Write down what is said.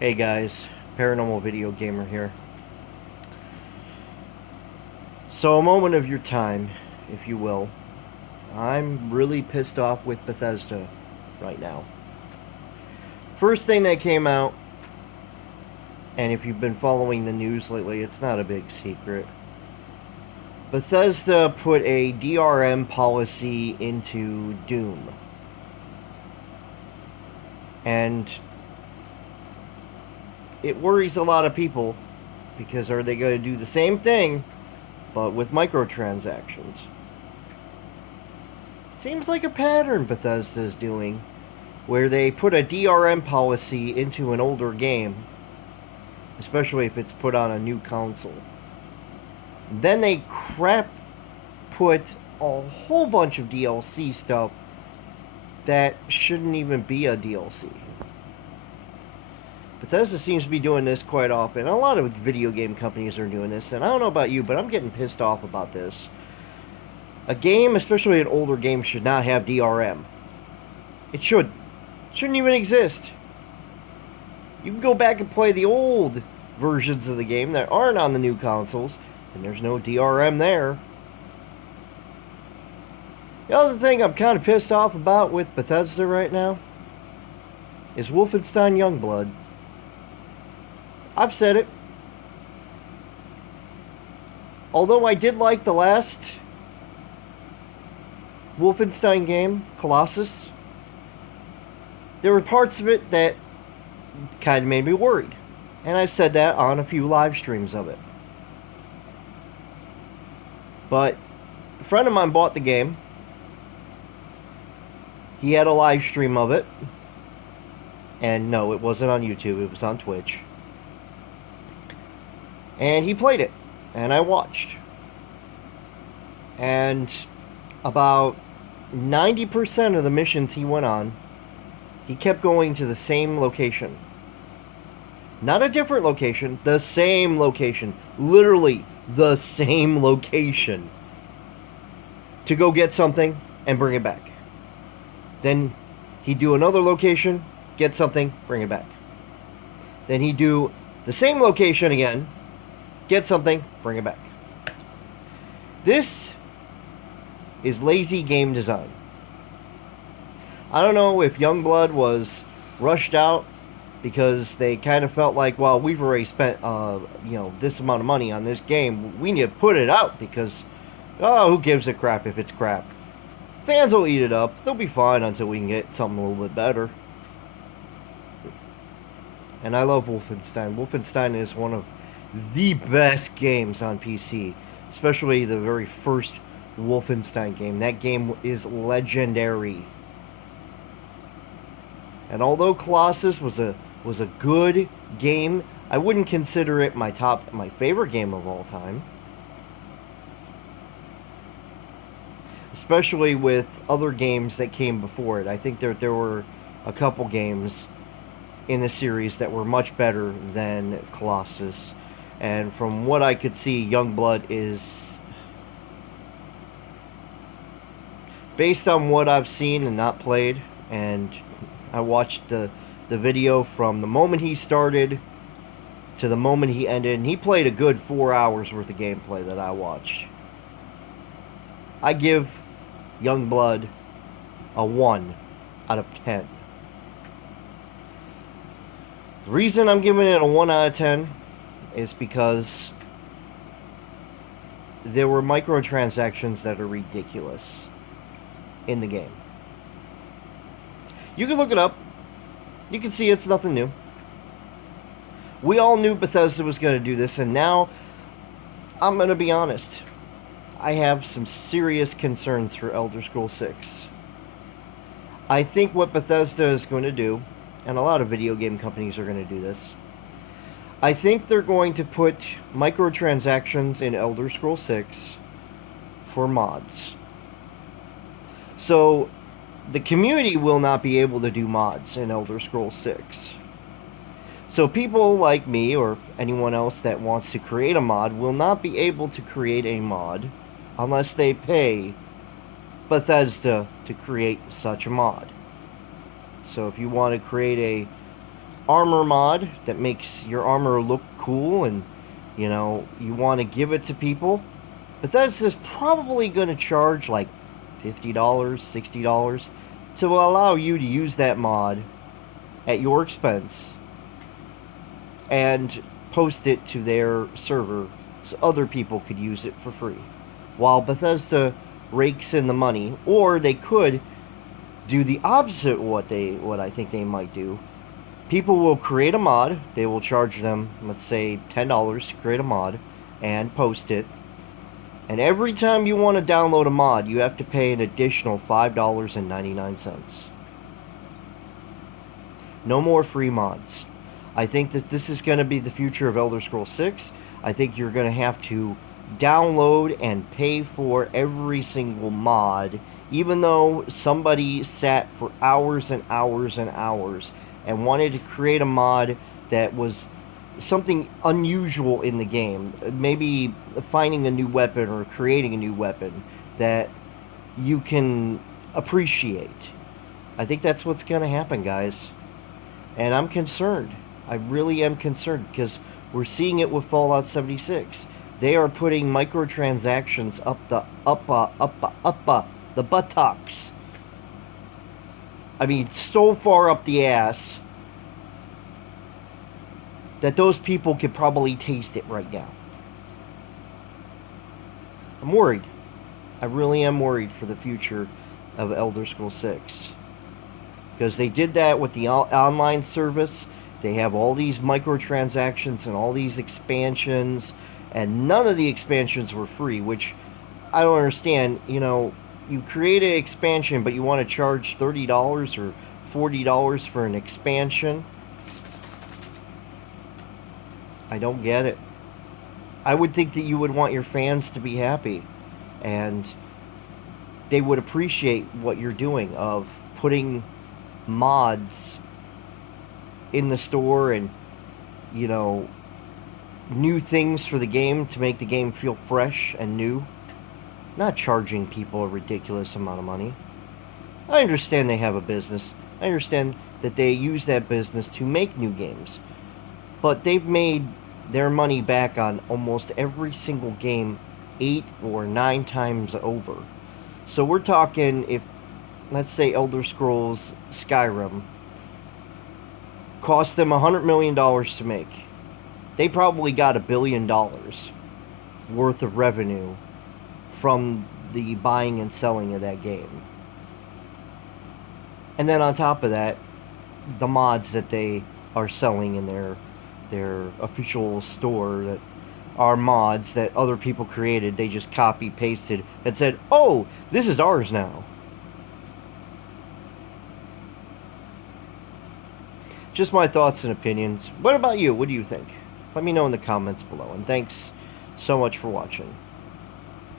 Hey guys, Paranormal Video Gamer here. So, a moment of your time, if you will. I'm really pissed off with Bethesda right now. First thing that came out, and if you've been following the news lately, it's not a big secret. Bethesda put a DRM policy into Doom. And it worries a lot of people because are they going to do the same thing but with microtransactions? Seems like a pattern Bethesda's doing, where they put a DRM policy into an older game, especially if it's put on a new console. Then they put a whole bunch of DLC stuff that shouldn't even be a DLC. Bethesda seems to be doing this quite often. A lot of video game companies are doing this, and I don't know about you, but I'm getting pissed off about this. A game, especially an older game, should not have DRM. It shouldn't even exist. You can go back and play the old versions of the game that aren't on the new consoles, and there's no DRM there. The other thing I'm kind of pissed off about with Bethesda right now is Wolfenstein Youngblood. I've said it. Although I did like the last Wolfenstein game, Colossus, there were parts of it that kind of made me worried. And I've said that on a few live streams of it. But a friend of mine bought the game. He had a live stream of it. And no, it wasn't on YouTube, it was on Twitch. And he played it. And I watched. And about 90% of the missions he went on, he kept going to the same location. Not a different location, the same location. Literally, the same location. To go get something and bring it back. Then he'd do another location, get something, bring it back. Then he'd do the same location again, get something, bring it back. This is lazy game design. I don't know if Youngblood was rushed out because they kind of felt like, well, we've already spent this amount of money on this game. We need to put it out because, who gives a crap if it's crap? Fans will eat it up. They'll be fine until we can get something a little bit better. And I love Wolfenstein. Wolfenstein is one of the best games on PC, especially the very first Wolfenstein game. That game is legendary. And although Colossus was a good game, I wouldn't consider it my favorite game of all time. Especially with other games that came before it. I think there were a couple games in the series that were much better than Colossus. And from what I could see, Youngblood is, based on what I've seen and not played, and I watched the video from the moment he started to the moment he ended, and he played a good 4 hours worth of gameplay that I watched. I give Youngblood a 1 out of 10. The reason I'm giving it a 1 out of 10 is because there were microtransactions that are ridiculous in the game. You can look it up. You can see it's nothing new. We all knew Bethesda was going to do this, and now, I'm going to be honest, I have some serious concerns for Elder Scrolls 6. I think what Bethesda is going to do, and a lot of video game companies are going to do this, I think they're going to put microtransactions in Elder Scrolls 6 for mods. So, the community will not be able to do mods in Elder Scrolls 6. So people like me or anyone else that wants to create a mod will not be able to create a mod unless they pay Bethesda to create such a mod. So if you want to create armor mod that makes your armor look cool and, you want to give it to people, Bethesda's probably going to charge like $50, $60 to allow you to use that mod at your expense and post it to their server so other people could use it for free. While Bethesda rakes in the money, or they could do the opposite of what I think they might do. People will create a mod, they will charge them, let's say $10 to create a mod and post it. And every time you want to download a mod, you have to pay an additional $5.99. No more free mods. I think that this is going to be the future of Elder Scrolls 6. I think you're going to have to download and pay for every single mod, even though somebody sat for hours and hours and hours and wanted to create a mod that was something unusual in the game. Maybe finding a new weapon or creating a new weapon that you can appreciate. I think that's what's going to happen, guys. And I'm concerned. I really am concerned because we're seeing it with Fallout 76. They are putting microtransactions up the buttocks. I mean, so far up the ass that those people could probably taste it right now. I'm worried. I really am worried for the future of Elder Scrolls 6. Because they did that with the online service. They have all these microtransactions and all these expansions, and none of the expansions were free, which I don't understand. You create an expansion, but you want to charge $30 or $40 for an expansion. I don't get it. I would think that you would want your fans to be happy, and they would appreciate what you're doing of putting mods in the store and, new things for the game to make the game feel fresh and new. Not charging people a ridiculous amount of money. I understand they have a business. I understand that they use that business to make new games. But they've made their money back on almost every single game 8 or 9 times over. So we're talking, if, let's say, Elder Scrolls Skyrim cost them $100 million to make. They probably got $1 billion worth of revenue from the buying and selling of that game. And then on top of that, the mods that they are selling in their official store that are mods that other people created, they just copy pasted and said, "Oh, this is ours now." Just my thoughts and opinions. What about you? What do you think? Let me know in the comments below. And thanks so much for watching.